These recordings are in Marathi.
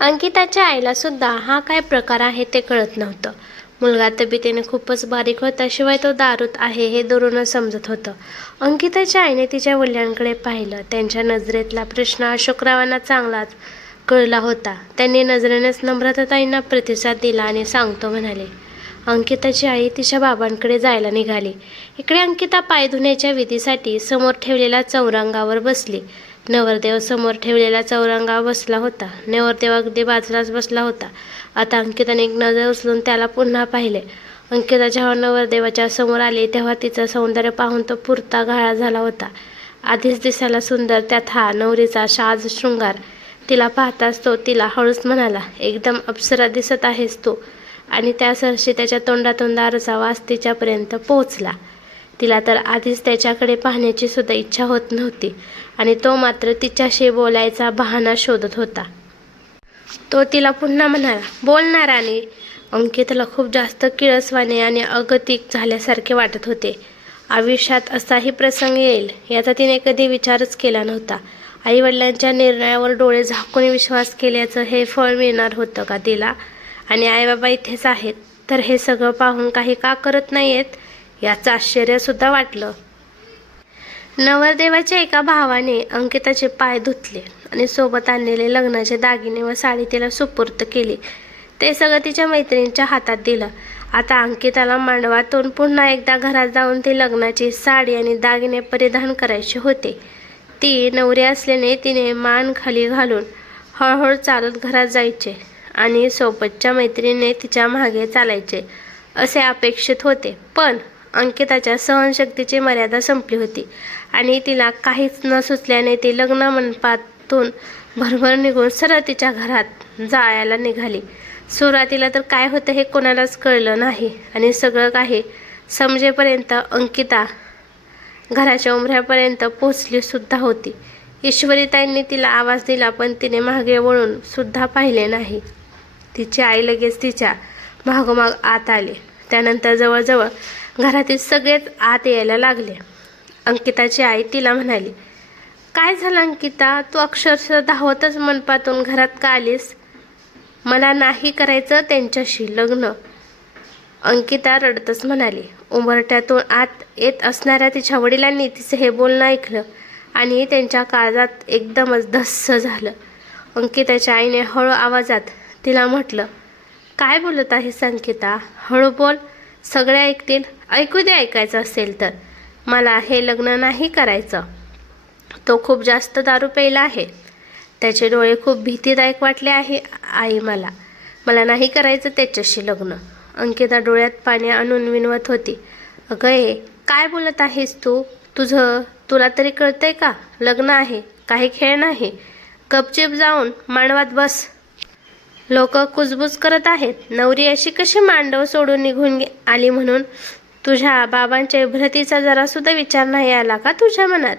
अंकिताच्या आईला सुद्धा हा काय प्रकार आहे ते कळत नव्हतं. मुलगा तब्येतीने खूपच बारीक होता, शिवाय तो दारूत आहे हे दुरूनच समजत होतं. अंकिताच्या आईने तिच्या वडिलांकडे पाहिलं. त्यांच्या नजरेतला प्रश्न अशोकरावांना चांगलाच कळला होता. त्यांनी नजरेनेच नम्रताताईंना प्रतिसाद दिला आणि सांगतो म्हणाले. अंकिताची आई तिच्या बाबांकडे जायला निघाली. इकडे अंकिता पाय धुण्याच्या विधीसाठी समोर ठेवलेल्या चौरंगावर बसली. नवरदेव समोर ठेवलेला चौरंगावर बसला होता. नवरदेव अगदी बाजूलाच बसला होता. आता अंकिताने एक नजर उचलून त्याला पुन्हा पाहिले. अंकिता जेव्हा नवरदेवाच्या समोर आली तेव्हा तिचं सौंदर्य पाहून तो पुरता घाळा झाला होता. आधीच दिसायला सुंदर, त्यात हा नवरीचा साज शृंगार. तिला पाहताच तो तिला हळूच म्हणाला, एकदम अप्सरा दिसत आहेस तू. आणि त्यासरशी त्याच्या तोंडातून दारूचा वास तिच्यापर्यंत पोहोचला. तिला तर आधीच त्याच्याकडे पाहण्याची सुद्धा इच्छा होत नव्हती आणि तो मात्र तिच्याशी बोलायचा बहाणा शोधत होता. तो तिला पुन्हा म्हणाला, बोल ना राणी. अंकिताला खूप जास्त किळसवाणे आणि अगतिक झाल्यासारखे वाटत होते. आयुष्यात असाही प्रसंग येईल याचा तिने कधी विचारच केला नव्हता. आईवडिलांच्या निर्णयावर डोळे झाकून विश्वास केल्याचं हे फळ मिळणार होतं का तिला? आणि आईबाबा इथेच आहेत तर हे सगळं पाहून काही का करत नाहीयेत याचं आश्चर्यसुद्धा वाटलं. नवरदेवाच्या एका भावाने अंकिताचे पाय धुतले आणि सोबत आणलेले लग्नाचे दागिने व साडी तिला सुपूर्द केली. ते सगळं तिच्या मैत्रिणीच्या हातात दिलं. आता अंकिताला मांडवातून पुन्हा एकदा घरात जाऊन ती लग्नाची साडी आणि दागिने परिधान करायचे होते. ती नवरी असल्याने तिने मान खाली घालून हळूहळू चालत घरात जायचे आणि सोबतच्या मैत्रिणीने तिच्या मागे चालायचे असे अपेक्षित होते. पण अंकिताच्या सहनशक्तीची मर्यादा संपली होती आणि तिला काहीच न सुचल्याने ती लग्न मंडपातून भरभर निघून सरळ तिच्या घरात जायला निघाली. सुरुवातीला तर काय होतं हे कोणालाच कळलं नाही आणि सगळं काही समजेपर्यंत अंकिता घराच्या उंबऱ्यापर्यंत पोचली सुद्धा होती. ईश्वरीताईंनी तिला आवाज दिला पण तिने मागे वळून सुद्धा पाहिले नाही. तिची आई लगेच तिच्या मागोमाग आत आली. त्यानंतर जवळजवळ घरातील सगळेच आत यायला लागले. अंकिताची आई तिला म्हणाली, काय झालं अंकिता, तू अक्षरशः धावतच मंडपातून घरात का आलीस? मला नाही करायचं त्यांच्याशी लग्न. अंकिता रडतच म्हणाली. उंबरठ्यातून आत येत असणाऱ्या तिच्या वडिलांनी तिचे हे बोलणं ऐकलं आणि त्यांच्या काळजात एकदमच धस्स झालं. अंकिताच्या आईने हळू आवाजात तिला म्हटलं, काय बोलत आहेस अंकिता, हळू बोल, सगळे ऐकतील. ऐकू दे ऐकायचं असेल तर. मला हे लग्न नाही करायचं. तो खूप जास्त दारू प्यायला आहे. त्याचे डोळे खूप भीतीदायक वाटले आहे आई मला. मला नाही करायचं त्याच्याशी लग्न. अंकिता डोळ्यात पाणी आणून विनवत होती. अगं ये, काय बोलत आहेस तू? तुला तरी कळतंय का? लग्न आहे, काही खेळ नाही. गपचीप जाऊन मांडवात बस. लोक कुजबूज करत आहेत. नवरी अशी कशी मांडव सोडून निघून आली म्हणून तुझ्या बाबांच्या इब्रतीचा जरासुद्धा विचार नाही आला का तुझ्या मनात?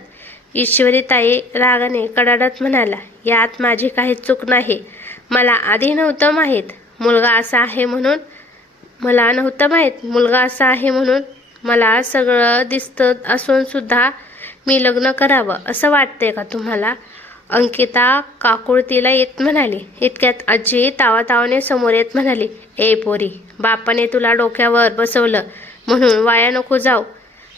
ईश्वरीताई रागाने कडाडत म्हणाला, यात माझी काही चूक नाही. मला आधी नव्हतं माहीत मुलगा असा आहे म्हणून. मला सगळं दिसतं असून सुद्धा मी लग्न करावं असं वाटतंय का तुम्हाला? अंकिता काकुळतीला येत म्हणाली. इतक्यात आजी तावातावाने समोर येत म्हणाली, ए पोरी, बापाने तुला डोक्यावर बसवलं म्हणून वाया नको जाऊ.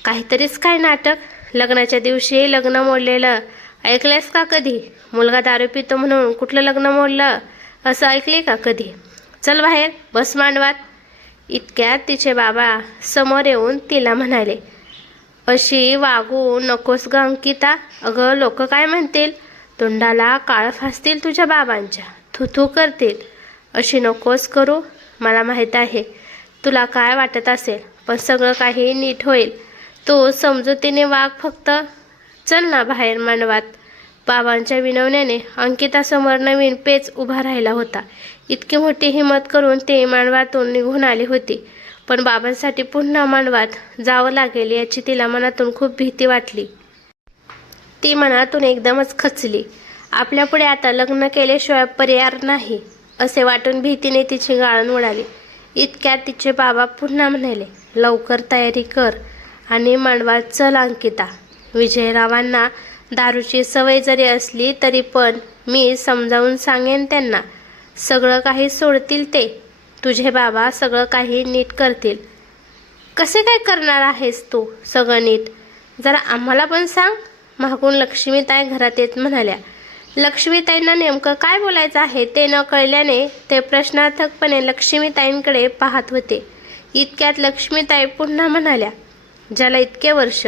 काहीतरीच काय नाटक. लग्नाच्या दिवशी लग्न मोडलेलं ऐकलंयस का कधी? मुलगा दारू पितो म्हणून कुठलं लग्न मोडलं असं ऐकले का कधी? चल बाहेर, बस मांडवात. इतक्यात तिचे बाबा समोर येऊन तिला म्हणाले, अशी वागू नकोस ग अंकिता. अगं लोक काय म्हणतील? तोंडाला काळ फासतील तुझ्या बाबांच्या, थुथू करतील. अशी नकोस करू. मला माहीत आहे तुला काय वाटत असेल, पण सगळं काही नीट होईल. तू समजुतीने वाग फक्त. चल ना बाहेर मांडवात. बाबांच्या विनवण्याने अंकितासमोर नवीन पेच उभा राहिला होता. इतकी मोठी हिंमत करून ती मांडवातून निघून आली होती, पण बाबांसाठी पुन्हा मांडवात जावं लागेल याची तिला मनातून खूप भीती वाटली. ती मनातून एकदमच खचली. आपल्यापुढे आता लग्न केल्याशिवाय पर्याय नाही असे वाटून भीतीने तिची गाळण उडाली. इतक्यात तिचे बाबा पुन्हा म्हणाले, लवकर तयारी कर आणि मांडवात चल अंकिता. विजयरावांना दारूची सवय जरी असली तरी पण मी समजावून सांगेन त्यांना. सगळं काही सोडतील ते. तुझे बाबा सगळं काही नीट करतील. कसे काय करणार आहेस तू सगळं नीट? जरा आम्हाला पण सांग. मागून लक्ष्मीताई घरात येत म्हणाल्या. लक्ष्मीताईंना नेमकं काय बोलायचं आहे ते न कळल्याने ते प्रश्नार्थकपणे लक्ष्मीताईंकडे पाहत होते. इतक्यात लक्ष्मीताई पुन्हा म्हणाल्या, ज्याला इतके वर्ष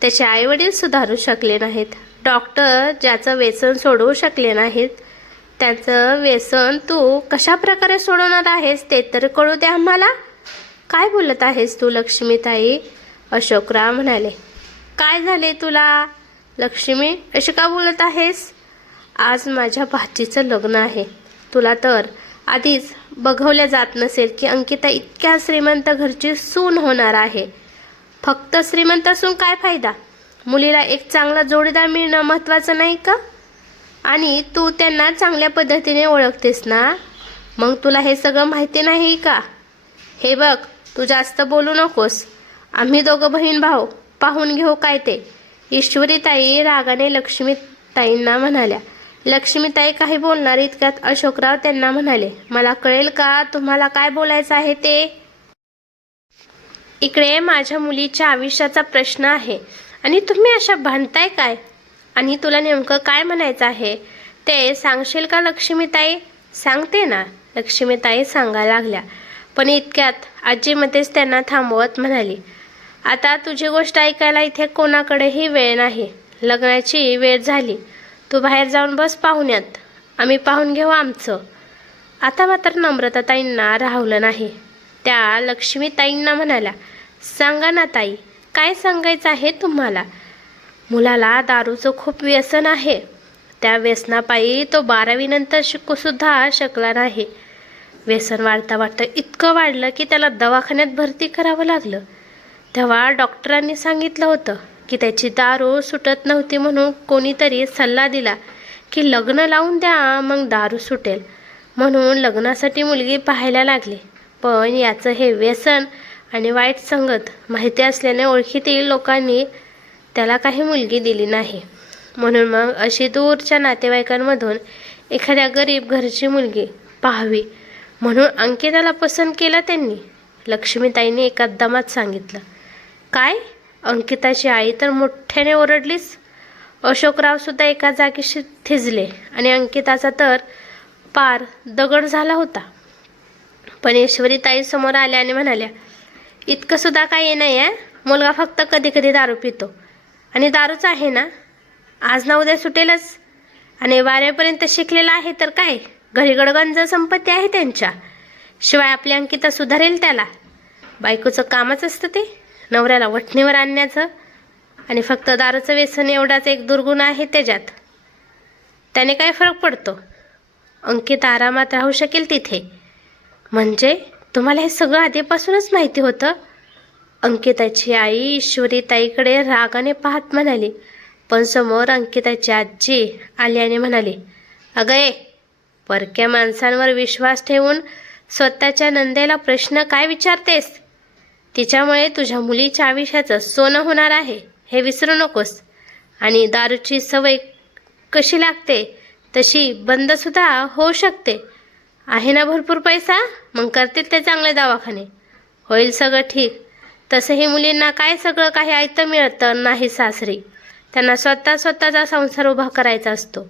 त्याचे आईवडील सुधारू शकले नाहीत, डॉक्टर ज्याचं व्यसन सोडवू शकले नाहीत, त्याचं व्यसन तू कशा प्रकारे सोडवणार आहेस ते तर कळू दे आम्हाला. काय बोलत आहेस तू लक्ष्मीताई? अशोकराव म्हणाले. काय झाले तुला लक्ष्मी, अशी का बोलत आहेस? आज माझ्या भाचीचं लग्न आहे. तुला तर आधीच बघवल्या जात नसेल की अंकिता इतक्या श्रीमंत घरची सून होणार आहे. फक्त श्रीमंत असून काय फायदा? मुलीला एक चांगला जोडीदार मिळणं महत्त्वाचं नाही का? आणि तू त्यांना चांगल्या पद्धतीने ओळखतेस ना, मग तुला हे सगळं माहिती नाही का? हे बघ, तू जास्त बोलू नकोस. आम्ही दोघं बहीण भाऊ पाहून घेऊ काय ते. ईश्वरीताई रागाने लक्ष्मीताईंना म्हणाल्या. लक्ष्मीताई काही बोलणार इतक्यात अशोकराव त्यांना म्हणाले, मला कळेल का तुम्हाला काय बोलायचं आहे ते? इकडे माझ्या मुलीच्या आयुष्याचा प्रश्न आहे आणि तुम्ही अशा भांडताय काय? आणि तुला नेमकं काय म्हणायचं आहे ते सांगशील का लक्ष्मीताई? सांगते ना, लक्ष्मीताई सांगायला लागल्या. पण इतक्यात आजीमध्येच त्यांना थांबवत म्हणाली, आता तुझी गोष्ट ऐकायला इथे कोणाकडेही वेळ नाही. लग्नाची वेळ झाली. तू बाहेर जाऊन बस पाहुण्यात, आम्ही पाहून घेऊ आमचं. आता मात्र नम्रताताईंना राहवलं नाही. त्या लक्ष्मीताईंना म्हणाल्या, सांगा ना ताई, काय सांगायचं आहे तुम्हाला? मुलाला दारूचं खूप व्यसन आहे. त्या व्यसनापायी तो 12वी नंतर शिकूसुद्धा शकला नाही. व्यसन वाढता वाढता इतकं वाढलं की त्याला दवाखान्यात भरती करावं लागलं. तेव्हा डॉक्टरांनी सांगितलं होतं की त्याची दारू सुटत नव्हती, म्हणून कोणीतरी सल्ला दिला की लग्न लावून द्या, मग दारू सुटेल. म्हणून लग्नासाठी मुलगी पाहायला लागले. पण याचं हे व्यसन आणि वाईट संगत माहिती असल्याने ओळखीतील लोकांनी त्याला काही मुलगी दिली नाही. म्हणून मग अशी दूरच्या नातेवाईकांमधून एखाद्या गरीब घरची मुलगी पाहावी म्हणून अंकिताला पसंत केलं त्यांनी. लक्ष्मीताईंनी एका दमात सांगितलं. काय? अंकिताची आई तर मोठ्याने ओरडलीच. अशोकरावसुद्धा एका जागीशी थिजले आणि अंकिताचा तर पार दगड झाला होता. पण ईश्वरीताई समोर आल्या आणि म्हणाल्या, इतकं सुद्धा काही नाही आहे. मुलगा फक्त कधी कधी दारू पितो आणि दारूच आहे ना, आज ना उद्या सुटेलच. आणि 12वीपर्यंत शिकलेला आहे तर काय, घरी गडगंज संपत्ती आहे त्यांच्या. शिवाय आपली अंकिता सुधारेल त्याला. बायकोचं कामच असतं ते नवऱ्याला वठणीवर आणण्याचं. आणि फक्त दारूचं व्यसन एवढाच एक दुर्गुण आहे त्याच्यात. त्याने काय फरक पडतो? अंकिता आरामात राहू शकेल तिथे. म्हणजे तुम्हाला हे सगळं आधीपासूनच माहिती होतं? अंकिताची आई ईश्वरीताईकडे रागाने पाहत म्हणाली. पण समोर अंकिताची आजी आली आणि म्हणाली, अगं ये, परक्या माणसांवर विश्वास ठेवून स्वतःच्या नंदेला प्रश्न काय विचारतेस? तिच्यामुळे तुझ्या मुलीच्या आयुष्याचं सोनं होणार आहे हे विसरू नकोस. आणि दारूची सवय कशी लागते तशी बंदसुद्धा होऊ शकते. आहे ना भरपूर पैसा, मग करतील ते चांगले दवाखाने, होईल सगळं ठीक. तसंही मुलींना काय सगळं काही आयतं मिळतं नाही सासरी. त्यांना स्वतःचा संसार उभा करायचा असतो.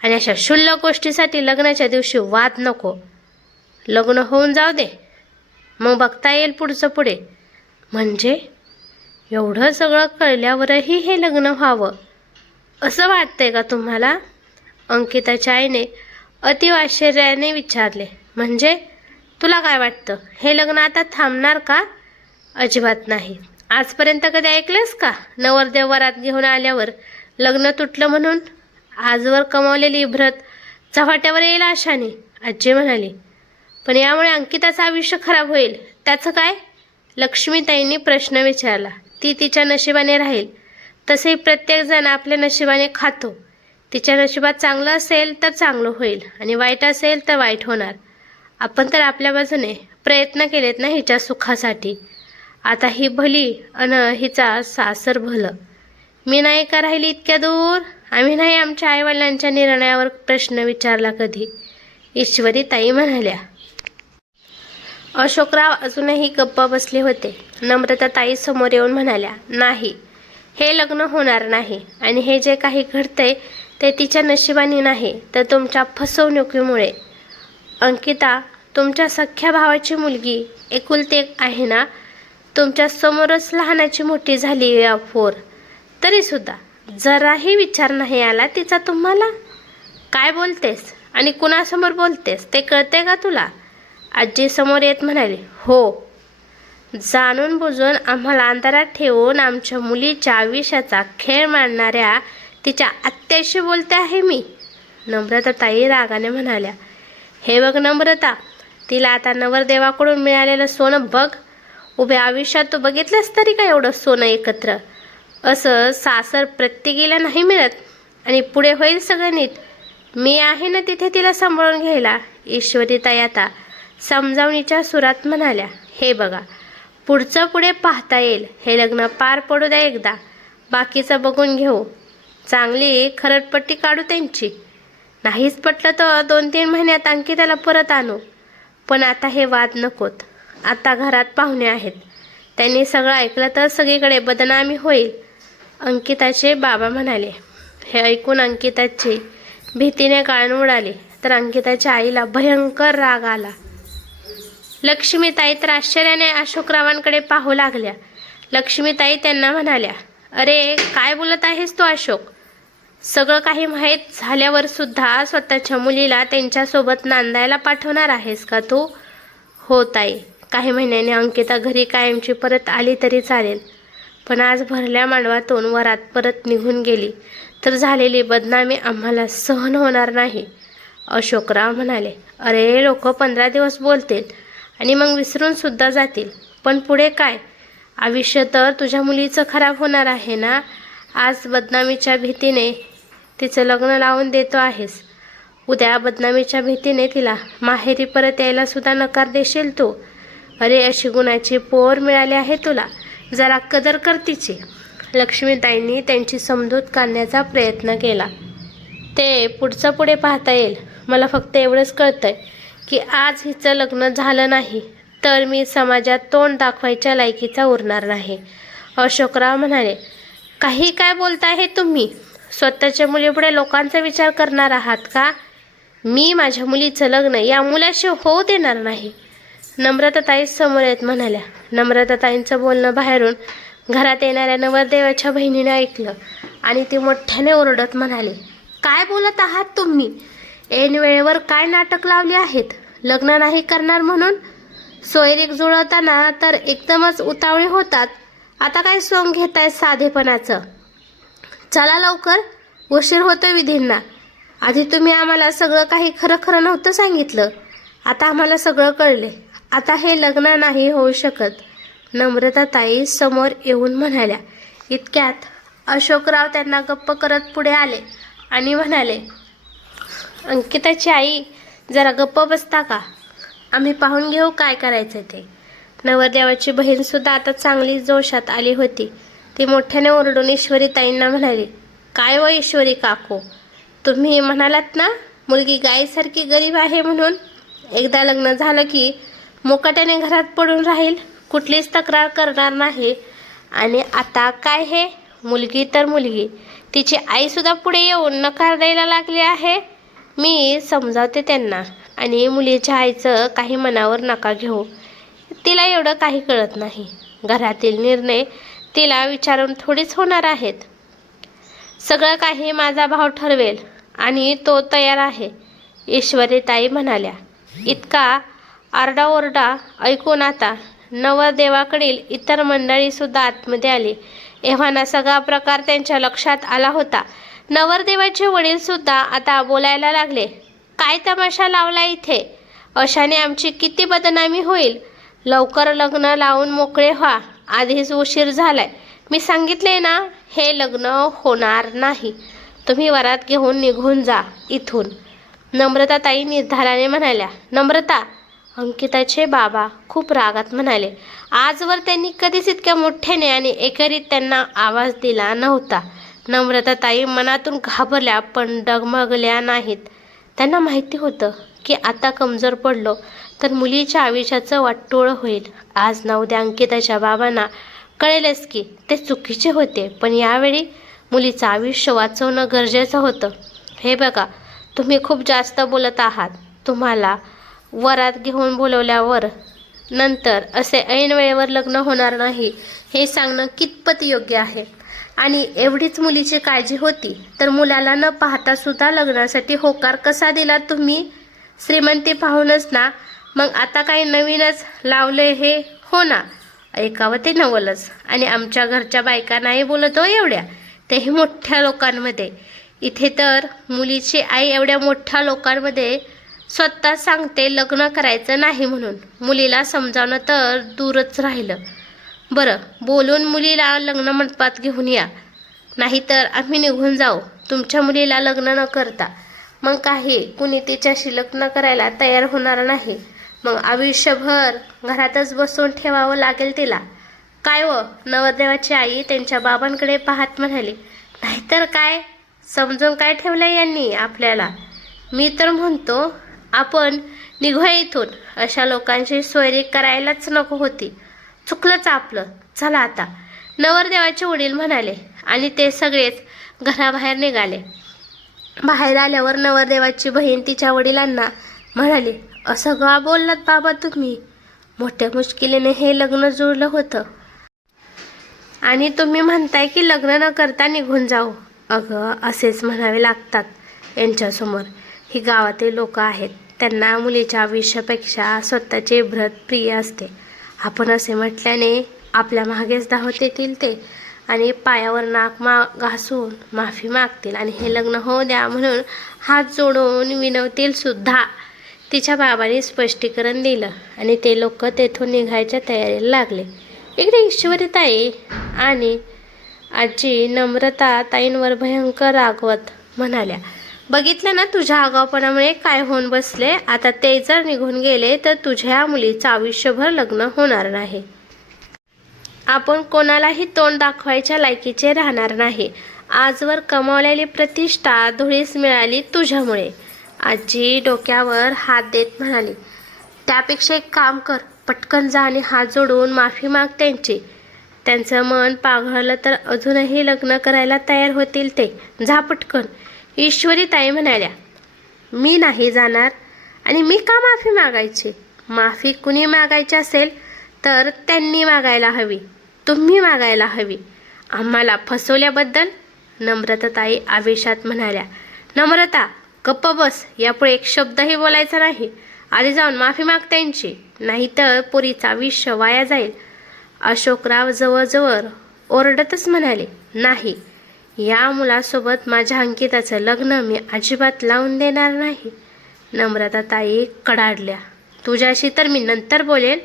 आणि अशा क्षुल्लक गोष्टीसाठी लग्नाच्या दिवशी वाद नको. लग्न होऊन जाऊ दे, मग बघता येईल पुढचं पुढे. म्हणजे एवढं सगळं कळल्यावरही हे लग्न व्हावं असं वाटतंय का तुम्हाला? अंकिताच्या आईने अतिव आश्चर्याने विचारले. म्हणजे तुला काय वाटतं, हे लग्न आता थांबणार का? अजिबात नाही. आजपर्यंत कधी ऐकलंस का नवरदेव वरात घेऊन आल्यावर लग्न तुटलं म्हणून? आजवर कमावलेली इब्रत चव्हाट्यावर येईल आशाने, आजी म्हणाली. पण यामुळे अंकिताचं आयुष्य खराब होईल, त्याचं काय? लक्ष्मीताईंनी प्रश्न विचारला. ती तिच्या नशिबाने राहील. तसेही प्रत्येकजण आपल्या नशिबाने खातो. तिच्या नशिबात चांगलं असेल तर चांगलं होईल आणि वाईट असेल तर वाईट होणार. आपण तर आपल्या बाजूने प्रयत्न केलेत ना हिच्या सुखासाठी. आता ही भली अन हिचा सासर भलं. मी नाही का राहिली इतक्या दूर? आम्ही नाही आमच्या आईवडिलांच्या निर्णयावर प्रश्न विचारला कधी. ईश्वरीताई म्हणाल्या. अशोकराव अजूनही गप्प बसले होते. नम्रताताई समोर येऊन म्हणाल्या, नाही, हे लग्न होणार नाही आणि हे जे काही घडतंय ते तिच्या नशिबाने नाही तर तुमच्या फसवणुकीमुळे. अंकिता तुमच्या सख्ख्या भावाची मुलगी, एकुलती एक आहे ना. तुमच्या समोरच लहानाची मोठी झाली या फोर, तरीसुद्धा जराही विचार नाही आला तिचा तुम्हाला. काय बोलतेस आणि कुणासमोर बोलतेस ते कळते का तुला? आजी समोर येत म्हणाली, हो, जाणून बुजून आम्हाला अंधारात ठेवून आमच्या मुलीच्या आयुष्याचा खेळ मांडणाऱ्या तिच्या आत्याशी बोलते आहे मी. नम्रताताई रागाने म्हणाल्या, हे बघ नम्रता, तिला आता नवरदेवाकडून मिळालेलं सोनं बघ. उभ्या आयुष्यात तू बघितलंस तरी का एवढं सोनं एकत्र? असं सासर प्रत्येकीला नाही मिळत आणि पुढे होईल सगळं नीट. मी आहे ना तिथे तिला सांभाळून घ्यायला. ईश्वरीताई आता समजावणीच्या सुरात म्हणाल्या, हे बघा, पुढचं पुढे पाहता येईल. हे लग्न पार पडू द्या एकदा, बाकीचं बघून घेऊ. चांगली खरडपट्टी काढू त्यांची. नाहीच पटलं तर 2-3 महिन्यात अंकिताला परत आणू. पण आता हे वाद नकोत. आता घरात पाहुणे आहेत, त्यांनी सगळं ऐकलं तर सगळीकडे बदनामी होईल. अंकिताचे बाबा म्हणाले. हे ऐकून अंकिताची भीतीने गाळण उडाली तर अंकिताच्या आईला भयंकर राग आला. लक्ष्मीताई तर आश्चर्याने अशोकरावांकडे पाहू लागल्या. लक्ष्मीताई त्यांना म्हणाल्या, अरे काय बोलत आहेस तू अशोक? सगळं काही माहीत झाल्यावर सुद्धा स्वतःच्या मुलीला त्यांच्यासोबत नांदायला पाठवणार आहेस का तू? हो ताई, काही महिन्याने अंकिता घरी कायमची परत आली तरी चालेल, पण आज भरल्या मांडवातून वरात परत निघून गेली तर झालेली बदनामी आम्हाला सहन होणार नाही. अशोकराव म्हणाले, अरे लोक 15 दिवस बोलतील आणि मग विसरून सुद्धा जातील, पण पुढे काय? आयुष्य तर तुझ्या मुलीचं खराब होणार आहे ना. आज बदनामीच्या भीतीने तिचं लग्न लावून देतो आहेस, उद्या बदनामीच्या भीतीने तिला माहेरी परत यायला सुद्धा नकार देशील तू. अरे अशी गुणाची पोर मिळाली आहे तुला, जरा कदर कर तिची. लक्ष्मीताईंनी त्यांची समजूत काढण्याचा प्रयत्न केला. ते पुढचं पुढे पाहता येईल. मला फक्त एवढंच कळतंय की आज हिचं लग्न झालं नाही तर मी समाजात तोंड दाखवायच्या लायकीचा उरणार नाही. अशोकराव म्हणाले, काही काय बोलताय हे तुम्ही? स्वतःच्या मुलीपुढे लोकांचा विचार करणार आहात का? मी माझ्या मुलीचं लग्न या मुलाशी होऊ देणार नाही. नम्रताताई समोर येत म्हणाल्या. नम्रताताईंचं बोलणं बाहेरून घरात येणाऱ्या नवरदेवाच्या बहिणीने ऐकलं आणि ती मोठ्याने ओरडत म्हणाली, काय बोलत आहात तुम्ही? ऐन वेळेवर काय नाटक लावली आहेत? लग्न नाही करणार म्हणून? सोयरीक जुळवताना तर एकदमच उतावळे होतात, आता काय सोंग घेताय साधेपणाचं? चला लवकर, उशीर होतो विधींना. आधी तुम्ही आम्हाला सगळं काही खरं खरं नव्हतं सांगितलं, आता आम्हाला सगळं कळले. आता हे लग्न नाही होऊ शकत. नम्रताताई समोर येऊन म्हणाल्या. इतक्यात अशोकराव त्यांना गप्प करत पुढे आले आणि म्हणाले, अंकिताची आई, जरा गप्प बसता का? आम्ही पाहून घेऊ काय करायचं ते. नवरदेवाची बहीणसुद्धा आता चांगली जोशात आली होती. ती मोठ्याने ओरडून ईश्वरीताईंना म्हणाली, काय व ईश्वरी काकू, तुम्ही म्हणालात ना मुलगी गायीसारखी गरीब आहे म्हणून? एकदा लग्न झालं की मुकाट्याने घरात पडून राहील, कुठलीच तक्रार करणार नाही. आणि आता काय हे? मुलगी तर मुलगी, तिची आईसुद्धा पुढे येऊन नकार द्यायला लागली आहे. मी समजावते त्यांना आणि मुलीच्या आईचं काही मनावर नका घेऊ. तिला एवढं काही कळत नाही. घरातील निर्णय तिला विचारून थोडीच होणार आहेत. सगळं काही माझा भाव ठरवेल आणि तो तयार आहे, ईश्वरीताई म्हणाल्या. इतका आरडाओरडा ऐकून आता नवरदेवाकडील इतर मंडळीसुद्धा आतमध्ये आली. एव्हाना सगळा प्रकार त्यांच्या लक्षात आला होता. नवरदेवाचे वडीलसुद्धा आता बोलायला लागले. काय तमाशा लावला इथे? अशाने आमची किती बदनामी होईल. लवकर लग्न लावून मोकळे व्हा, आधीच उशीर झालाय. मी सांगितले ना, हे लग्न होणार नाही. तुम्ही वरात घेऊन निघून जा इथून. नम्रताताई निर्धाराने म्हणाल्या. नम्रता, अंकिताचे बाबा खूप रागात म्हणाले. आजवर त्यांनी कधीच इतक्या मोठ्याने आणि एकेरीत त्यांना आवाज दिला नव्हता. नम्रताताई मनातून घाबरल्या पण डगमगल्या नाहीत. त्यांना माहिती होतं की आता कमजोर पडलो तर मुलीच्या आयुष्याचं वाटोळं होईल. आज ना उद्या अंकिताच्या बाबांना कळेलच की ते चुकीचे होते, पण यावेळी मुलीचं आयुष्य वाचवणं गरजेचं होतं. हे बघा, तुम्ही खूप जास्त बोलत आहात. तुम्हाला वरात घेऊन बोलवल्यावर नंतर असे ऐन वेळेवर लग्न होणार नाही हे सांगणं कितपत योग्य आहे? आणि एवढीच मुलीची काळजी होती तर मुलाला न पाहता सुद्धा लग्नासाठी होकार कसा दिला तुम्ही? श्रीमंती पाहूनच ना. मग आता काही नवीनच लावले हे? हो ना, ऐकावं ते नवलच. आणि आमच्या घरच्या बायका नाही बोलत हो एवढ्या, तेही मोठ्या लोकांमध्ये. इथे तर मुलीची आई एवढ्या मोठ्या लोकांमध्ये स्वतः सांगते लग्न करायचं नाही म्हणून. मुलीला समजावणं तर दूरच राहिलं. बरं, बोलून मुलीला लग्न मंडपात घेऊन या, नाहीतर आम्ही निघून जाऊ तुमच्या मुलीला लग्न न करता. मग काही कुणी तिच्याशी लग्न करायला तयार होणार नाही. मग आयुष्यभर घरातच बसून ठेवावं लागेल तिला. काय व? नवरदेवाची आई त्यांच्या बाबांकडे पाहत म्हणाली. नाहीतर काय, समजून काय ठेवलंय यांनी आपल्याला? मी तर म्हणतो आपण निघूया इथून. अशा लोकांची सोयरी करायलाच नको होती. चुकलंच आपलं. चला आता, नवरदेवाचे वडील म्हणाले आणि ते सगळेच घराबाहेर निघाले. बाहेर आल्यावर नवरदेवाची बहीण तिच्या वडिलांना म्हणाली, असं का बोललात बाबा तुम्ही? मोठ्या मुश्किलीने हे लग्न जुळलं होतं आणि तुम्ही म्हणताय की लग्न न करता निघून जाऊ. अगं, असेच म्हणावे लागतात यांच्यासमोर. ही गावातील लोक आहेत, त्यांना मुलीच्या आयुष्यापेक्षा स्वतःची इब्रत प्रिय असते. आपण असे म्हटल्याने आपल्या मागेच धावत येतील ते आणि पायावर नाक घासून माफी मागतील आणि हे लग्न होऊ द्या म्हणून हात जोडून विनवतील सुद्धा. तिच्या बाबांनी स्पष्टीकरण दिलं आणि ते लोक तेथून निघायच्या तयारीला लागले. इकडे ईश्वरीताई आणि आजी नम्रता ताईंवर भयंकर रागवत म्हणाल्या, बघितलं ना तुझ्या आगाऊपणामुळे काय होऊन बसले. आता ते जर निघून गेले तर तुझ्या मुलीचं आयुष्यभर लग्न होणार नाही. आपण कोणालाही तोंड दाखवायच्या लायकीचे राहणार नाही. आजवर कमावलेली प्रतिष्ठा धुळीस मिळाली तुझ्यामुळे. आजी डोक्यावर हात देत म्हणाली, त्यापेक्षा एक काम कर, पटकन जा आणि हात जोडून माफी माग त्यांची. त्यांचं मन पाघळलं तर अजूनही लग्न करायला तयार होतील ते. जा पटकन. ईश्वरीताई म्हणाल्या, मी नाही जाणार. आणि मी का माफी मागायची? माफी कुणी मागायची असेल तर त्यांनी मागायला हवी, तुम्ही मागायला हवी. आम्हाला फसवल्याबद्दल? नम्रताताई आवेशात म्हणाल्या. नम्रता, गप्प बस. यापुढे एक शब्दही बोलायचा नाही. आधी जाऊन माफी माग त्यांची, नाहीतर पोरीचा आयुष्य वाया जाईल. अशोकराव जवळजवळ ओरडतच म्हणाले, नाही, या मुलासोबत माझ्या अंकिताचं लग्न मी अजिबात लावून देणार नाही. नम्रताताई कडाडल्या. तुझ्याशी तर मी नंतर बोलेन,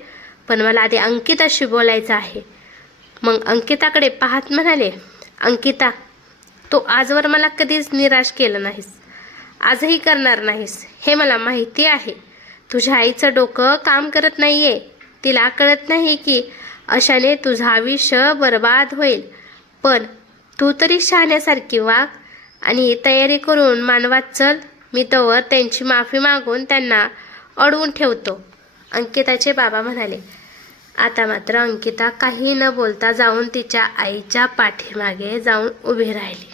पण मला आधी अंकिताशी बोलायचं आहे. मग अंकिताकडे पाहत म्हणाले, अंकिता, तू आजवर मला कधीच निराश केलं नाहीस, आजही करणार नाहीस, हे मला माहिती आहे. तुझ्या आईचं डोकं काम करत नाहीये. तिला कळत नाही की अशाने तुझं आयुष्य बर्बाद होईल. पण तू तरी शहाण्यासारखी वाग आणि तयारी करून मानवात चल. मी तोवर त्यांची माफी मागून त्यांना अडवून ठेवतो. अंकिताचे बाबा म्हणाले. आता मात्र अंकिता काही न बोलता जाऊन तिच्या आईच्या पाठीमागे जाऊन उभी राहिली.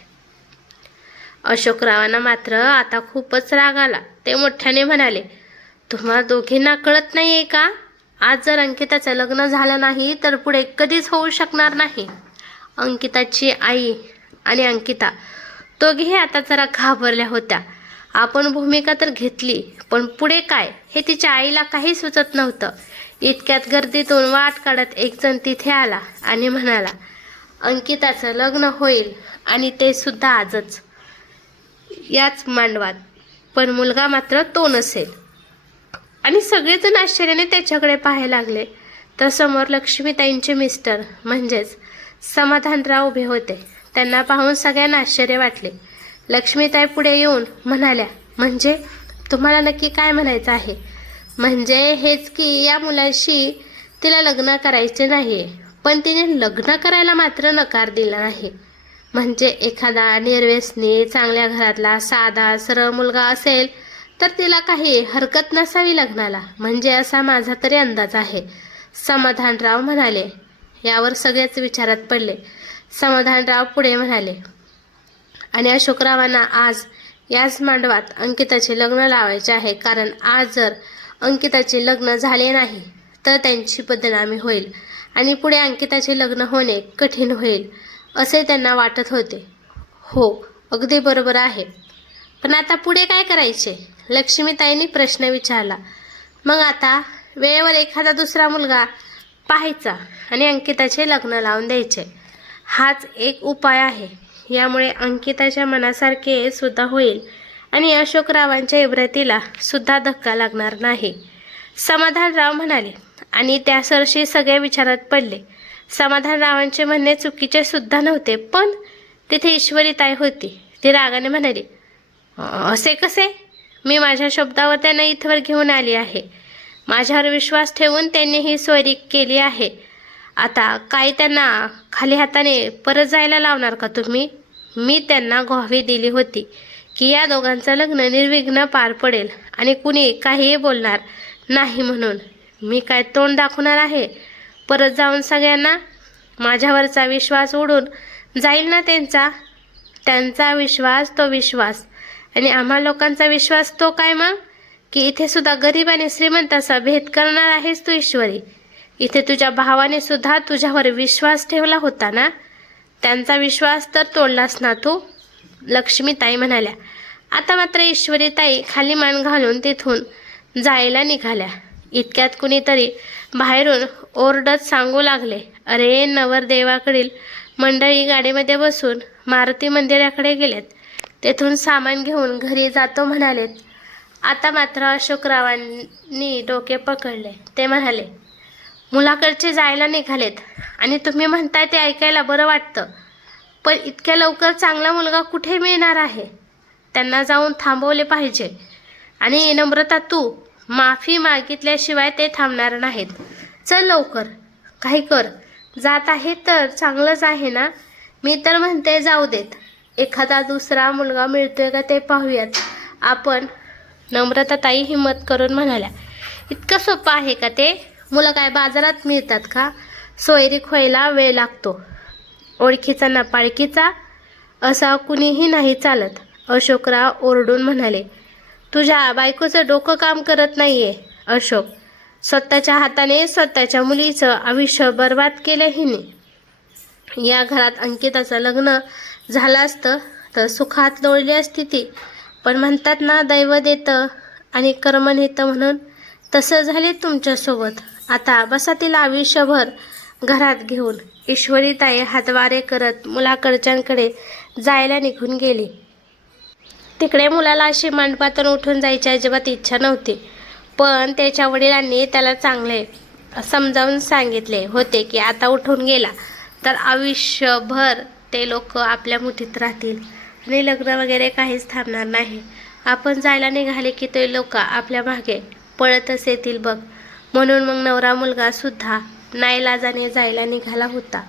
अशोकरावांना मात्र आता खूपच राग आला. ते मोठ्याने म्हणाले, तुम्हा दोघींना कळत नाहीये का? आज जर अंकिताचं लग्न झालं नाही तर पुढे कधीच होऊ शकणार नाही. अंकिताची आई आणि अंकिता दोघीही आता जरा घाबरल्या होत्या. आपण भूमिका तर घेतली, पण पुढे काय हे तिच्या आईला काही सुचत नव्हतं. इतक्यात गर्दीतून वाट काढत एक जण तिथे आला आणि म्हणाला, अंकिताचं लग्न होईल आणि ते सुद्धा आजच, याच मांडवात. पण मुलगा मात्र तो नसेल. आणि सगळेजण आश्चर्याने त्याच्याकडे पाहायला लागले. तर समोर लक्ष्मीताईंचे मिस्टर म्हणजेच समाधानराव उभे होते. त्यांना पाहून सगळ्यांना आश्चर्य वाटले. लक्ष्मीताई पुढे येऊन म्हणाल्या, म्हणजे तुम्हाला नक्की काय म्हणायचं आहे? म्हणजे हेच की या मुलाशी तिला लग्न करायचे नाही, पण तिने लग्न करायला मात्र नकार दिला नाही. म्हणजे एखादा निर्व्यसनी चांगल्या घरातला साधा सरळ मुलगा असेल तर तिला काही हरकत नसावी लग्नाला, म्हणजे असा माझा तरी अंदाज आहे, समाधानराव म्हणाले. यावर सगळेच विचारात पडले. समाधानराव पुढे म्हणाले, आणि अशोकरावांना आज याच मांडवात अंकिताचे लग्न लावायचे आहे, कारण आज जर अंकिताचे लग्न झाले नाही तर त्यांची बदनामी होईल आणि पुढे अंकिताचे लग्न होणे कठीण होईल असे त्यांना वाटत होते. हो, अगदी बरोबर आहे. पण आता पुढे काय करायचे? लक्ष्मीताईंनी प्रश्न विचारला. मग आता वेळेवर एखादा दुसरा मुलगा पाहायचा आणि अंकिताचे लग्न लावून द्यायचे. हाच एक उपाय आहे. यामुळे अंकिताच्या मनासारखे सुद्धा होईल आणि अशोकरावांच्या इब्रतीला सुद्धा धक्का लागणार नाही, समाधानराव म्हणाले. आणि त्या सरशी सगळे विचारात पडले. समाधानरावांचे म्हणणे चुकीचे सुद्धा नव्हते, पण तिथे ईश्वरीताई होती. ती रागाने म्हणाली, असे कसे? मी माझ्या शब्दावर त्यांना इथवर घेऊन आली आहे. माझ्यावर विश्वास ठेवून त्यांनी ही सोयरी केली आहे. आता काय त्यांना खाली हाताने परत जायला लावणार का तुम्ही? मी त्यांना ग्वाही दिली होती की या दोघांचं लग्न निर्विघ्न पार पडेल आणि कुणी काहीही बोलणार नाही म्हणून. मी काय तोंड दाखवणार आहे परत जाऊन सगळ्यांना? माझ्यावरचा विश्वास उडून जाईल ना त्यांचा. त्यांचा विश्वास तो विश्वास आणि आम्हा लोकांचा विश्वास तो काय मग? की इथे सुद्धा गरीब आणि श्रीमंताचा भेद करणार आहेस तू ईश्वरी? इथे तुझ्या भावाने सुद्धा तुझ्यावर विश्वास ठेवला होता ना, त्यांचा विश्वास तर तोडलास ना तू, लक्ष्मीताई म्हणाल्या. आता मात्र ईश्वरीताई खाली मान घालून तिथून जायला निघाल्या. इतक्यात कुणीतरी बाहेरून ओरडत सांगू लागले, अरे नवरदेवाकडील मंडळी गाडीमध्ये बसून मारुती मंदिराकडे गेलेत, तेथून सामान घेऊन घरी जातो म्हणालेत. आता मात्र अशोकरावांनी डोके पकडले. ते म्हणाले, मुलाकडचे जायला निघालेत आणि तुम्ही म्हणताय ते ऐकायला बरं वाटतं, पण इतक्या लवकर चांगला मुलगा कुठे मिळणार आहे? त्यांना जाऊन थांबवले पाहिजे. आणि नम्रता, तू माफी मागितल्याशिवाय ते थांबणार नाहीत. चल लवकर, काही कर. जात आहे तर चांगलंच आहे ना. मी तर म्हणते जाऊ देत. एखादा दुसरा मुलगा मिळतोय का ते पाहूयात आपण, नम्रताताई हिम्मत करून म्हणाल्या. इतकं सोपं आहे का ते? मुलं काय बाजारात मिळतात का? सोयरीक व्हायला वेळ लागतो. ओळखीचा ना पाळखीचा असा कुणीही नाही चालत, अशोकराव ओरडून म्हणाले. तुझ्या बायकोचं डोकं काम करत नाहीये अशोक. स्वतःच्या हाताने स्वतःच्या मुलीचं आयुष्य बर्बाद केलं हिने. या घरात अंकिताचं लग्न झालं असतं तर सुखात लोळली असती ती. पण म्हणतात ना, दैव देतं आणि कर्म नेतं, म्हणून तसं झाले तुमच्यासोबत. आता बसा तिला आयुष्यभर घरात घेऊन. ईश्वरीताई हातवारे करत मुलाकडच्यांकडे जायला निघून गेली. तिकडे मुलाला अशी मंडपातून उठून जायची अजिबात इच्छा नव्हती, पण त्याच्या वडिलांनी त्याला चांगले समजावून सांगितले होते की आता उठून गेला तर आयुष्यभर ते लोक आपल्या मुठीत राहतील आणि लग्न वगैरे काहीच थांबणार नाही. आपण जायला निघाले की ते लोक आपल्या मागे पळतच येतील बघ. म्हणून मग नवरा मुलगा सुद्धा नाईलाजाने जायला निघाला होता,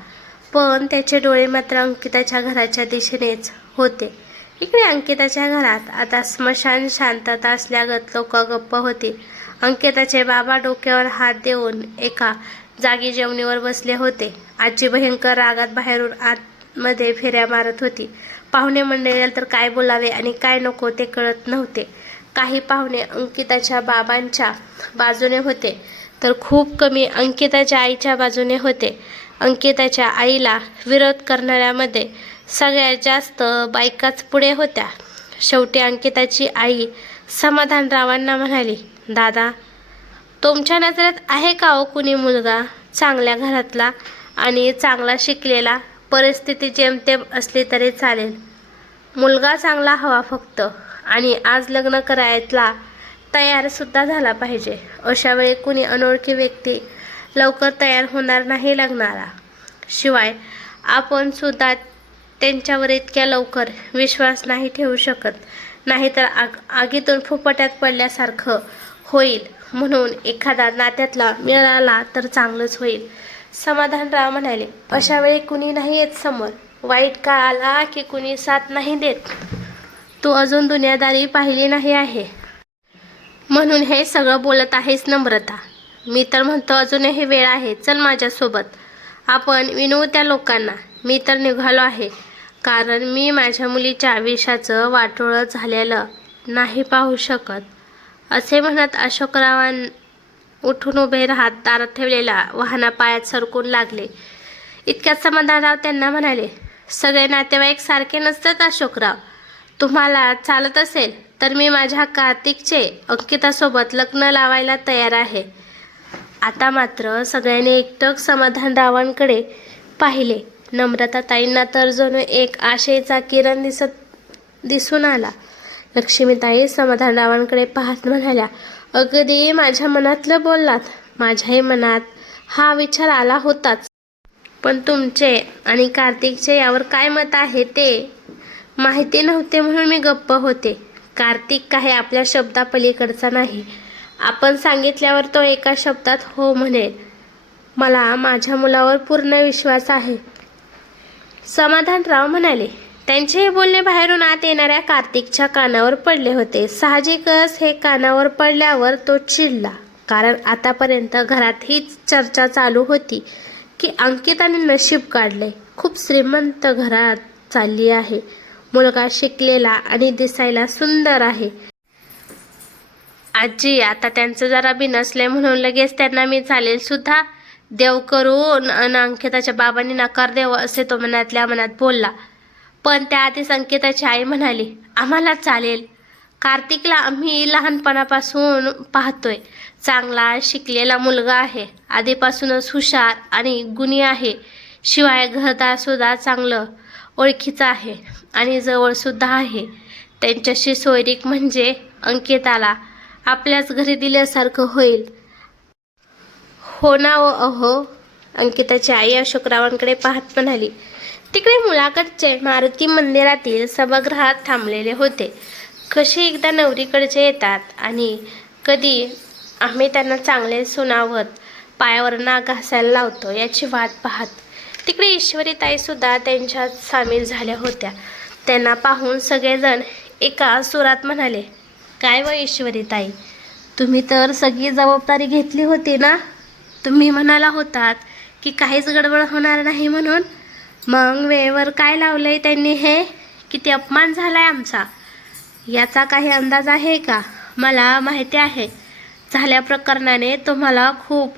पण त्याचे डोळे मात्र अंकिताच्या घराच्या दिशेनेच होते. इकडे अंकिताच्या घरात आता स्मशान शांतता असल्यागत लोक गप्प होती. अंकिताचे बाबा डोक्यावर हात देऊन एका जागी जेवणीवर बसले होते. आजी भयंकर रागात बाहेरून आतमध्ये फेऱ्या मारत होती. पाहुणे मंडळीला तर काय बोलावे आणि काय नको ते कळत नव्हते. काही पाहुणे अंकिताच्या बाबांच्या बाजूने होते तर खूप कमी अंकिताच्या आईच्या बाजूने होते. अंकिताच्या आईला विरोध करणाऱ्यामध्ये सगळ्यात जास्त बायकाच पुढे होत्या. शेवटी अंकिताची आई समाधानरावांना म्हणाली, दादा, तुमच्या नजरेत आहे का हो कुणी मुलगा चांगल्या घरातला आणि चांगला शिकलेला? परिस्थिती जेमतेम असली तरी चालेल, मुलगा चांगला हवा फक्त, आणि आज लग्न करायला तयार सुद्धा झाला पाहिजे. अशा वेळी कुणी अनोळखी व्यक्ती लवकर तयार होणार नाही लग्नाला. शिवाय आपण सुद्धा त्यांच्यावर इतक्या लवकर विश्वास नाही ठेवू शकत, नाहीतर आगीतून फुफट्यात पडल्यासारखं होईल. म्हणून एखादा नात्यातला मिळाला तर चांगलंच होईल, समाधानराव म्हणाले. अशा वेळी कुणी नाही येत समोर. वाईट काळ आला की कुणी साथ नाही देत. तू अजून दुनियादारी पाहिली नाही आहे. म्हणून हे सगळं बोलत आहेस नम्रता. मी तर म्हणतो अजूनही वेळ आहे, चल माझ्यासोबत. आपण विनवू त्या लोकांना. मी तर निघालो आहे, कारण मी माझ्या मुलीच्या आयुष्याचं वाटोळं झालेलं नाही पाहू शकत. असे म्हणत अशोकरावां उठून उभे राहत दारात ठेवलेल्या वाहना पायात सरकून लागले. इतक्यात समाधानराव त्यांना म्हणाले, सगळे नातेवाईक सारखे नसतात अशोकराव. तुम्हाला चालत असेल तर मी माझ्या कार्तिकचे अंकितासोबत लग्न लावायला तयार आहे. आता मात्र सगळ्यांनी एकटक समाधानरावांकडे पाहिले. नम्रताताईंना तर जणू एक आशेचा किरण दिसून आला. लक्ष्मीताई समाधानरावांकडे पाहत म्हणाल्या, अगदी माझ्या मनातलं बोललात. माझ्याही मनात हा विचार आला होताच, पण तुमचे आणि कार्तिकचे यावर काय मत आहे ते माहिती नव्हते म्हणून मी गप्प होते. कार्तिक काही आपल्या शब्दापलीकडचा नाही. आपण सांगितल्यावर तो एका शब्दात हो म्हणेल. मला माझ्या मुलावर पूर्ण विश्वास आहे. समाधानराव म्हणाले. त्यांचे हे बोलणे बाहेरून आत येणाऱ्या कार्तिकच्या कानावर पडले होते. साहजिकच हे कानावर पडल्यावर तो चिडला, कारण आतापर्यंत घरात हीच चर्चा चालू होती की अंकिताने नशीब काढले. खूप श्रीमंत घरात चालली आहे. मुलगा शिकलेला आणि दिसायला सुंदर आहे. आजी, आता त्यांचं जरा बिनसले म्हणून लगेच त्यांना मी चालेल सुद्धा देव करून अंकिताच्या बाबांनी नकार देव असे तो मनातल्या मनात बोलला. पण त्याआधीच अंकिताची आई म्हणाली, आम्हाला चालेल. कार्तिकला आम्ही लहानपणापासून पाहतोय. चांगला शिकलेला मुलगा आहे. आधीपासूनच हुशार आणि गुणी आहे. शिवाय घरदार सुद्धा चांगलं ओळखीचं आहे आणि जवळसुद्धा आहे. त्यांच्याशी सोयरीक म्हणजे अंकिताला आपल्याच घरी दिल्यासारखं होईल. हो ना अहो. अंकिताची आई अशोकरावांकडे पाहत म्हणाली. तिकडे मुलाकडचे मारुती मंदिरातील सभागृहात थांबलेले होते. कसे एकदा नवरीकडचे येतात आणि कधी आम्ही त्यांना चांगले सुनावत पायावर नाक घासायला लावतो याची वाट पाहत. तिकडे ईश्वरीताईसुद्धा त्यांच्यात सामील झाल्या होत्या. त्यांना पाहून सगळेजण एका सुरात म्हणाले, काय व ईश्वरीताई, तुम्ही तर सगळी जबाबदारी घेतली होती ना. तुम्ही म्हणाला होतात की काहीच गडबड होणार नाही म्हणून. मग वेळेवर काय लावलंय त्यांनी हे? किती अपमान झालाय आमचा याचा काही अंदाज आहे का? मला माहिती आहे झाल्या प्रकरणाने तुम्हाला खूप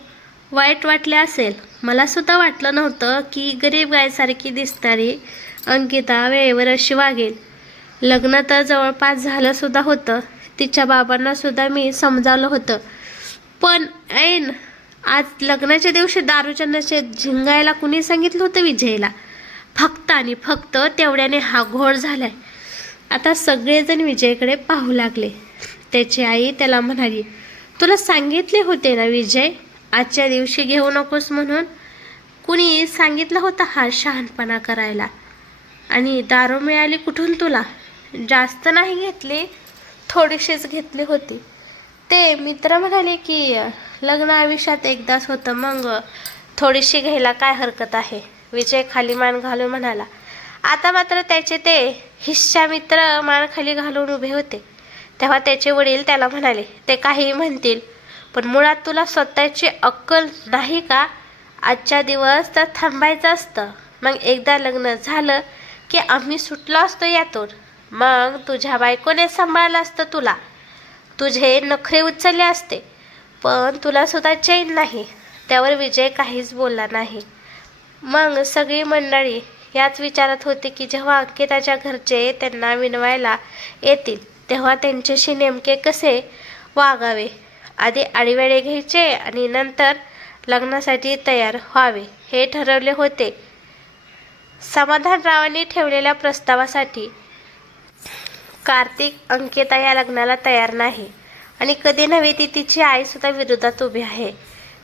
वाईट वाटले असेल. मला सुद्धा वाटलं नव्हतं की गरीब गायसारखी दिसणारी अंकिता वेळेवर अशी वागेल. लग्न तर जवळपास झालं सुद्धा होतं. तिच्या बाबांना सुद्धा मी समजावलं होतं, पण ऐन आज लग्नाच्या दिवशी दारूच्या नशेत झिंगायला कुणी सांगितलं होतं विजयला? फक्त आणि फक्त तेवढ्याने हा घोळ झालाय. आता सगळेजण विजयकडे पाहू लागले. त्याची आई त्याला म्हणाली, तुला सांगितले होते ना विजय, आजच्या दिवशी घेऊ नकोस म्हणून. कुणी सांगितलं होतं हा शहाणपणा करायला? आणि दारू मिळाली कुठून तुला? जास्त नाही घेतली, थोडीशीच घेतली होती. ते मित्र म्हणाले की लग्न आयुष्यात एकदाच होतं, मग थोडीशी घ्यायला काय हरकत आहे. विजय खाली मान घालून म्हणाला. आता मात्र त्याचे ते हिश्शा मित्र मान खाली घालून उभे होते. तेव्हा त्याचे वडील त्याला म्हणाले, ते काहीही म्हणतील, पण मुळात तुला स्वतःची अक्कल नाही का? आजच्या दिवस तर थांबायचं असतं. मग एकदा लग्न झालं की आम्ही सुटलो असतो यातून. मग तुझ्या बायकोने सांभाळलं असतं तुला. तुझे नखरे उचलले असते, पण तुला सुद्धा चैन नाही. त्यावर विजय काहीच बोलला नाही. मग सगळी मंडळी याच विचारात होती की जेव्हा अंकिताच्या घरचे त्यांना विनवायला येतील तेव्हा त्यांच्याशी नेमके कसे वागावे. आधी आडीवेळे घ्यायचे आणि नंतर लग्नासाठी तयार व्हावे हे ठरवले होते. समाधानरावांनी ठेवलेल्या प्रस्तावासाठी कार्तिक अंकिता या लग्नाला तयार नाही आणि कधी नव्हे ती तिची आईसुद्धा विरोधात उभी आहे.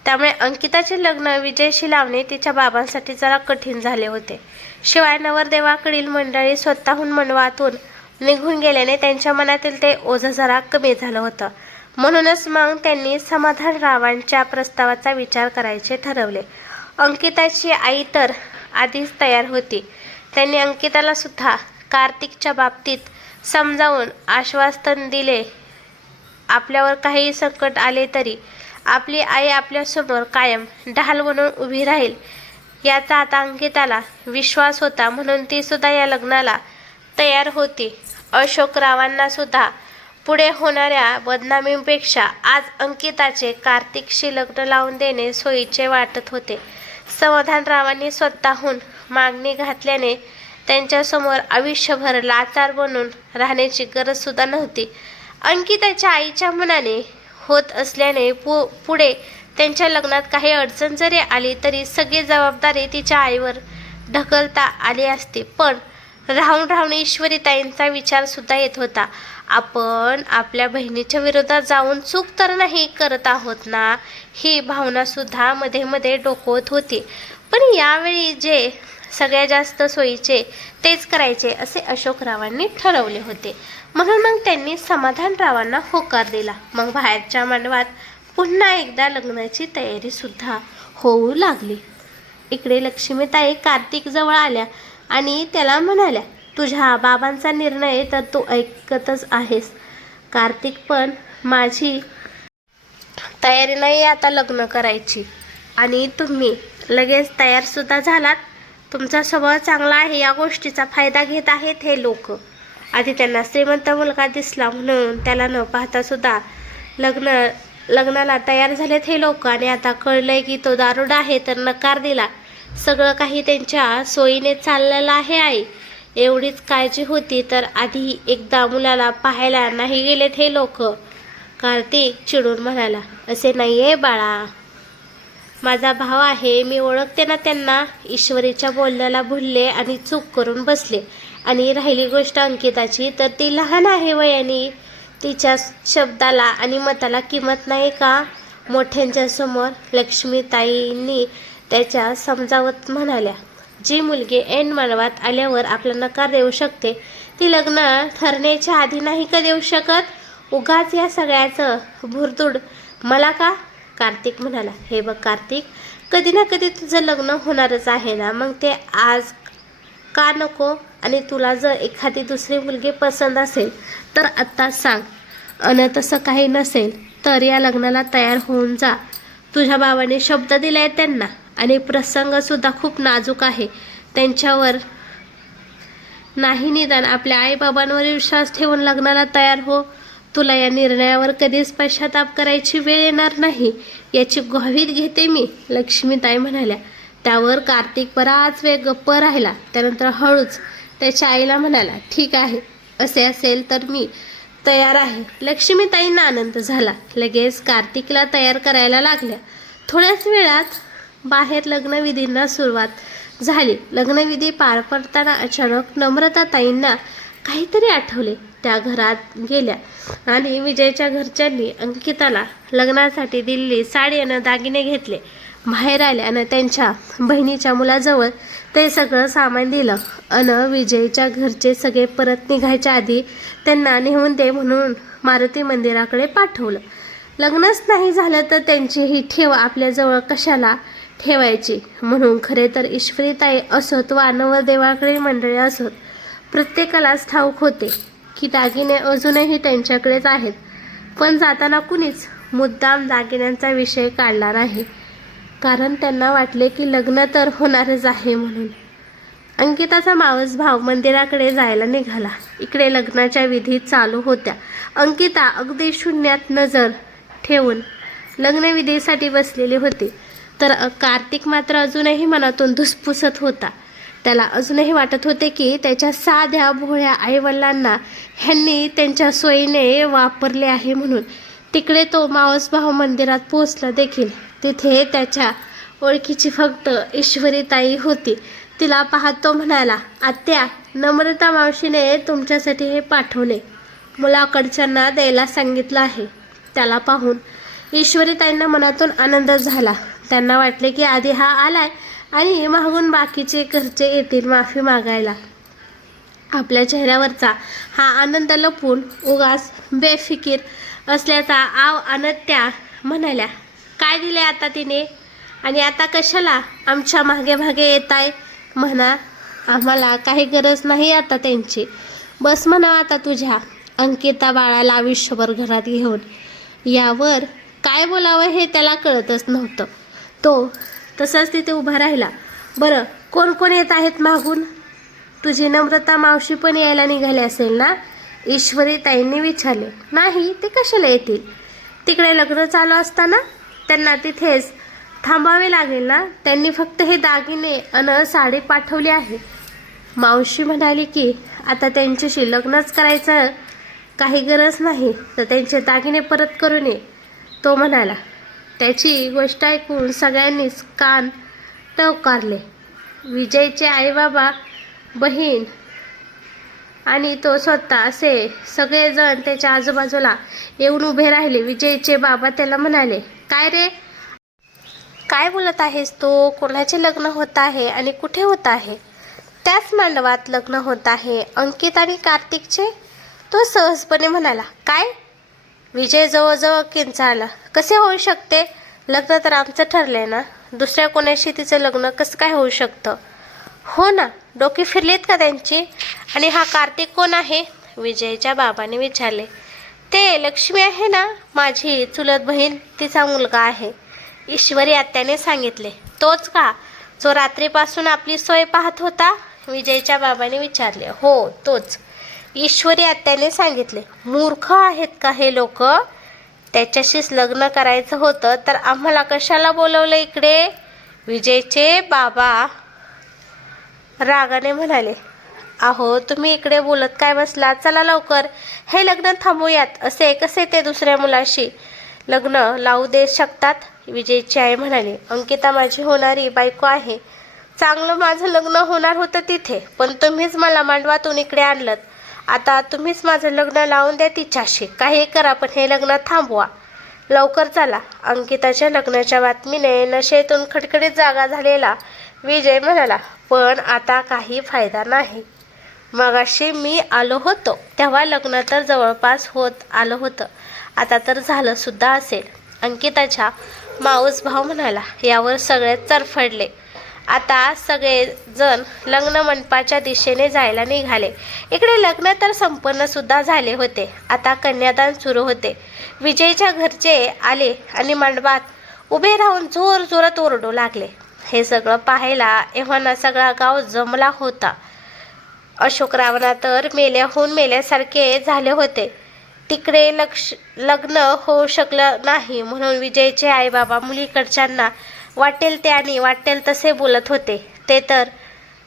त्यामुळे अंकिताचे लग्न विजयशी लावणे तिच्या बाबांसाठी जरा कठीण झाले होते. शिवाय नवरदेवाकडील मंडळी स्वतःहून मनवातून निघून गेल्याने त्यांच्या मनातील ते ओझं जरा कमी झालं होतं. म्हणूनच मग त्यांनी समाधानरावांच्या प्रस्तावाचा विचार करायचे ठरवले. अंकिताची आई तर आधीच तयार होती. त्यांनी अंकिताला सुद्धा कार्तिकच्या बाबतीत समजावून आश्वासन दिले आपल्यावर काही संकट आले तरी आपली आई आपल्यासमोर कायम ढाल म्हणून उभी राहील याचा आता अंकिताला विश्वास होता. म्हणून ती सुद्धा या लग्नाला तयार होती. अशोकरावांना सुद्धा पुढे होणाऱ्या बदनामीपेक्षा आज अंकिताचे कार्तिकशी लग्न लावून देणे सोयीचे वाटत होते. समाधानरावांनी स्वतःहून मागणी घातल्याने त्यांच्यासमोर आयुष्यभर लाचार बनून राहण्याची गरज सुद्धा नव्हती. अंकिताच्या आईच्या मनाने होत असल्याने पुढे त्यांच्या लग्नात काही अडचण जरी आली तरी सगळी जबाबदारी तिच्या आईवर ढकलता आली असती. पण राहून राहून ईश्वरीताईंचा विचार सुद्धा येत होता, आपण आपल्या बहिणीच्या विरोधात जाऊन चूक तर नाही करत आहोत ना, ही भावना सुद्धा मध्ये मध्ये डोकवत होती. पण यावेळी जे सगळ्यात जास्त सोयीचे तेच करायचे असे अशोकरावांनी ठरवले होते. म्हणून मग त्यांनी समाधानरावांना होकार दिला. मग बाहेरच्या मंडपात पुन्हा एकदा लग्नाची तयारी सुद्धा होऊ लागली. इकडे लक्ष्मीताई कार्तिक जवळ आल्या आणि त्याला म्हणाल्या, तुझ्या बाबांचा निर्णय तर तू ऐकतच आहेस. कार्तिक पण माझी तयारी नाही आता लग्न करायची आणि तुम्ही लगेच तयार सुद्धा झालात. तुमचा स्वभाव चांगला आहे या गोष्टीचा फायदा घेत आहेत हे लोक. आधी त्यांना श्रीमंत मुलगा दिसला म्हणून त्याला न पाहता सुद्धा लग्नाला तयार झालेत हे लोक आणि आता कळलंय की तो दारुडा आहे तर नकार दिला. सगळं काही त्यांच्या सोयीने चाललेलं आहे. आई एवढीच काळजी होती तर आधी एकदा मुलाला पाहायला नाही गेलेत हे लोक. कार्तिक चिडून म्हणाला, असे नाहीये बाळा, माझा भाव आहे, मी ओळखते ना त्यांना. ईश्वरीच्या बोलण्याला भुलले आणि चूक करून बसले. आणि राहिली गोष्ट अंकिताची तर ती लहान आहे वयाने, तिच्या शब्दाला आणि मताला किंमत नाही का. मोठ्यांच्या समोर लक्ष्मीताईंनी त्याच्या समजावत म्हणाल्या, जी मुलगी ऐन मानवात आल्यावर आपला नकार देऊ शकते ती लग्न ठरण्याच्या आधी नाही का देऊ शकत. उगाच या सगळ्याचं भुरदूड मला का. कार्तिक म्हणाला, हे बघ कार्तिक, कधी ना कधी तुझं लग्न होणारच आहे ना, मग ते आज का नको. आणि तुला जर एखादी दुसरी मुलगी पसंत असेल तर आत्ता सांग, आणि तसं काही नसेल तर या लग्नाला तयार होऊन जा. तुझ्या बाबाने शब्द दिलाय त्यांना आणि प्रसंगसुद्धा खूप नाजूक आहे त्यांच्यावर. नाही निदान आपल्या आईबाबांवर विश्वास ठेवून लग्नाला तयार हो. तुला या निर्णयावर कधीच पश्चाताप करायची वेळ येणार नाही याची ग्वाही घेते मी, लक्ष्मीताई म्हणाल्या. त्यावर कार्तिक बराच वेळ गप्प राहिला. त्यानंतर हळूच त्याच्या आईला म्हणाला, ठीक आहे, असे असेल तर मी तयार आहे. लक्ष्मीताईंना आनंद झाला. लगेच कार्तिकला तयार करायला लागल्या. थोड्याच वेळात बाहेर लग्नविधींना सुरुवात झाली. लग्नविधी पार पडताना अचानक नम्रताताईंना काहीतरी आठवले. त्या घरात गेल्या आणि विजयच्या घरच्यांनी अंकिताला लग्नासाठी दिलेली साडी आणि दागिने घेतले. बाहेर आल्या आणि त्यांच्या बहिणीच्या मुलाजवळ ते सगळं सामान दिलं. विजयच्या घरचे सगळे परत निघायच्या आधी त्यांना नेऊन दे म्हणून मारुती मंदिराकडे पाठवलं. लग्नच नाही झालं तर त्यांची ही ठेव आपल्याजवळ कशाला ठेवायची. म्हणून खरे तर ईश्वरीताई असोत वा नवरदेवाकडील मंडळी असोत, प्रत्येकालाच ठाऊक होते की दागिने अजूनही त्यांच्याकडेच आहेत. पण जाताना कुणीच मुद्दाम दागिन्यांचा विषय काढला नाही, कारण त्यांना वाटले की लग्न तर होणारच आहे म्हणून. अंकिताचा मावस भाव मंदिराकडे जायला निघाला. इकडे लग्नाच्या विधी चालू होत्या. अंकिता अगदी शून्यात नजर ठेवून लग्नविधीसाठी बसलेली होती, तर कार्तिक मात्र अजूनही मनातून धुसफुसत होता. त्याला अजूनही वाटत होते की त्याच्या साध्या भोळ्या आईवडिलांना ह्यांनी त्यांच्या सोयीने वापरले आहे म्हणून. तिकडे तो मावसभाव मंदिरात पोहोचला देखील. तिथे त्याच्या ओळखीची फक्त ईश्वरीताई होती. तिला पाहत तो म्हणाला, आत्या, नम्रता मावशीने तुमच्यासाठी हे पाठवले, मुलाकडच्यांना द्यायला सांगितलं आहे. त्याला पाहून ईश्वरीताईंना मनातून आनंद झाला. त्यांना वाटले की आधी हा आलाय आणि मागून बाकीचे घरचे येतील माफी मागायला. आपल्या चेहऱ्यावरचा हा आनंद लपवून उगाच बेफिकीर असल्याचा आव आणत त्या म्हणाल्या, काय दिले आता तिने आणि आता कशाला आमच्या मागे मागे येताय. म्हणा, आम्हाला काही गरज नाही आता त्यांची. बस म्हणा आता तुझ्या. अंकिता बाळाला आयुष्यभर घरात घेऊन. यावर काय बोलावं हे त्याला कळतच नव्हतं. तो तसाच तिथे उभा राहिला. बरं, कोण कोण येत आहेत मागून? तुझी नम्रता मावशी पण यायला निघाली असेल ना? ईश्वरी ताईंनी विचारले. नाही, ते कशाला येतील? तिकडे लग्न चालू असताना त्यांना तिथेच थांबावे लागेल ना. त्यांनी फक्त हे दागिने अन साडी पाठवली आहे. मावशी म्हणाली की आता त्यांच्याशी लग्नच करायचं काही गरज नाही, तर त्यांचे दागिने परत करून ये. तो म्हणाला. त्याची गोष्ट ऐकून सगळ्यांनीच कान टवकारले. विजयचे आईबाबा, बहीण आणि तो स्वतः असे सगळेजण त्याच्या आजूबाजूला येऊन उभे राहिले. विजयचे बाबा त्याला म्हणाले. काय रे, काय बोलत आहेस तू? कोणाचे लग्न होत आहे आणि कुठे होत आहे? त्याच मांडवात लग्न होत आहे, अंकित आणि कार्तिकचे. तो सहजपणे म्हणाला. काय? विजय जवळजवळ किंचाळला. कसे होऊ शकते? लग्न तर आमचं ठरलंय ना. दुसऱ्या कोणाशी तिचं लग्न कसं काय होऊ शकतं? हो ना, डोकी फिरलीत का त्यांची? आणि हा कार्तिक कोण आहे? विजयच्या बाबाने विचारले. ते लक्ष्मी आहे ना, माझी चुलत बहीण, तिचा मुलगा आहे, ईश्वरी आत्याने सांगितले. तोच का, जो रात्रीपासून आपली सोय पाहत होता? विजयच्या बाबाने विचारले. हो, तोच, ईश्वरी आत्याने सांगितले. मूर्ख आहेत का हे लोक? त्याच्याशीच लग्न करायचं होतं तर आम्हाला कशाला बोलवलं इकडे? विजयचे बाबा रागाने म्हणाले. अहो, तुम्ही इकडे बोलत काय बसला? चला लवकर हे लग्न थांबूयात. असे कसे ते दुसऱ्या मुलाशी लग्न लावू दे शकतात? विजयची आई म्हणाली. अंकिता माझी होणारी बायको आहे. चांगलं माझं लग्न होणार होतं तिथे, पण तुम्हीच मला मांडवातून इकडे आणलं. आता तुम्हीच माझं लग्न लावून द्या तिच्याशी. काही करा, पण हे लग्न थांबवा लवकर. चला. अंकिताच्या लग्नाच्या बातमीने नशेतून खडखडीत जागा झालेला विजय म्हणाला. पण आता काही फायदा नाही. मगाशी मी आलो होतो तेव्हा लग्न तर जवळपास होत आलं होतं, आता तर झालं सुद्धा असेल. अंकिताच्या माऊस भाऊ म्हणाला. यावर सगळे चरफडले. आता सगळेजण लग्न मंडपाच्या दिशेने जायला निघाले. इकडे लग्न तर संपन्न सुद्धा झाले होते. आता कन्यादान सुरू होते. विजयच्या घरचे आले आणि मंडपात उभे राहून जोर जोरात ओरडू लागले. हे सगळं पाहायला एव्हाना सगळा गाव जमला होता. अशोकरावांना तर मेल्याहून मेल्यासारखे झाले होते. तिकडे लग्न होऊ शकलं नाही म्हणून विजयचे आईबाबा मुलीकडच्यांना वाटेल ते आणि वाटेल तसे बोलत होते. ते तर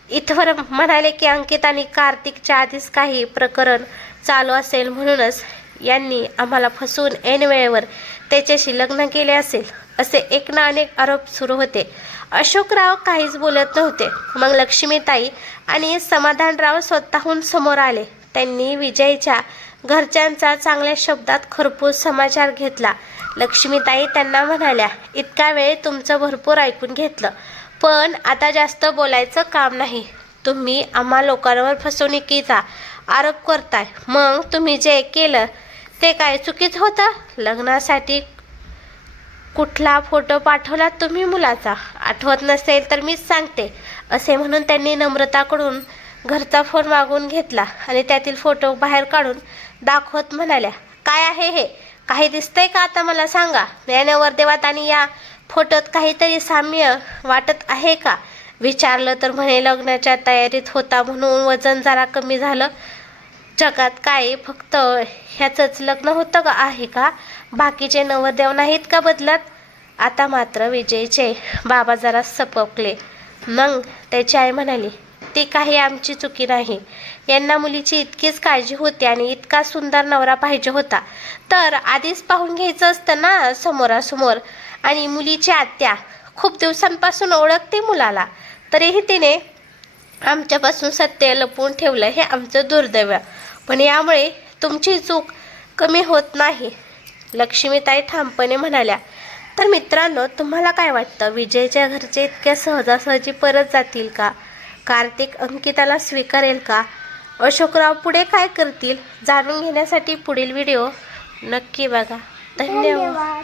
इथवर म्हणाले की अंकित आणि कार्तिकच्या आधीच काही प्रकरण चालू असेल, म्हणूनच यांनी आम्हाला फसवून ऐन वेळेवर त्याच्याशी लग्न केले असेल, असे एक ना अनेक आरोप सुरू होते. अशोकराव काहीच बोलत नव्हते. मग लक्ष्मीताई आणि समाधानराव स्वतःहून समोर आले. त्यांनी विजयच्या घरच्यांचा चांगल्या शब्दात खरपूस समाचार घेतला. लक्ष्मीताई त्यांना म्हणाल्या. इतका वेळ तुमचं भरपूर ऐकून घेतलं, पण आता जास्त बोलायचं काम नाही. तुम्ही आम्हा लोकांवर फसवणुकीचा आरोप करताय. मग तुम्ही जे केलं ते काय चुकीचं होतं? लग्नासाठी कुठला फोटो पाठवला तुम्ही मुलाचा? आठवत नसेल तर मीच सांगते, असे म्हणून त्यांनी नम्रताकडून घरचा फोन मागून घेतला आणि त्यातील फोटो बाहेर काढून दाखवत म्हणाल्या. काय आहे हे? काही दिसतंय का आता मला सांगा? या नवरदेवात आणि या फोटोत काहीतरी साम्य वाटत आहे का? विचारलं तर म्हणे लग्नाच्या तयारीत होता म्हणून वजन जरा कमी झालं. जगात काय फक्त ह्याचंच लग्न होतं का आहे का? बाकीचे नवरदेव नाहीत का बदलत? आता मात्र विजयचे बाबा जरा सपकले. मग त्याची आई म्हणाली. ती काही आमची चुकी नाही. यांना मुलीची इतकीच काळजी होती आणि इतका सुंदर नवरा पाहिजे होता तर आधीच पाहून घ्यायचं असतं ना समोरासमोर. आणि मुलीची आत्या खूप दिवसांपासून ओळखते मुलाला, तरीही तिने आमच्यापासून सत्य लपवून ठेवलं, हे आमचं दुर्दैव. पण यामुळे तुमची चूक कमी होत नाही, लक्ष्मीताई ठामपणे म्हणाल्या. तर मित्रांनो, तुम्हाला काय वाटतं? विजयच्या घरचे इतक्या सहजासहजी परत जातील का? कार्तिक अंकिताला स्वीकारेल का? अशोकराव पुढे काय करतील? जाणून घेण्यासाठी पुढील व्हिडिओ नक्की बघा. धन्यवाद.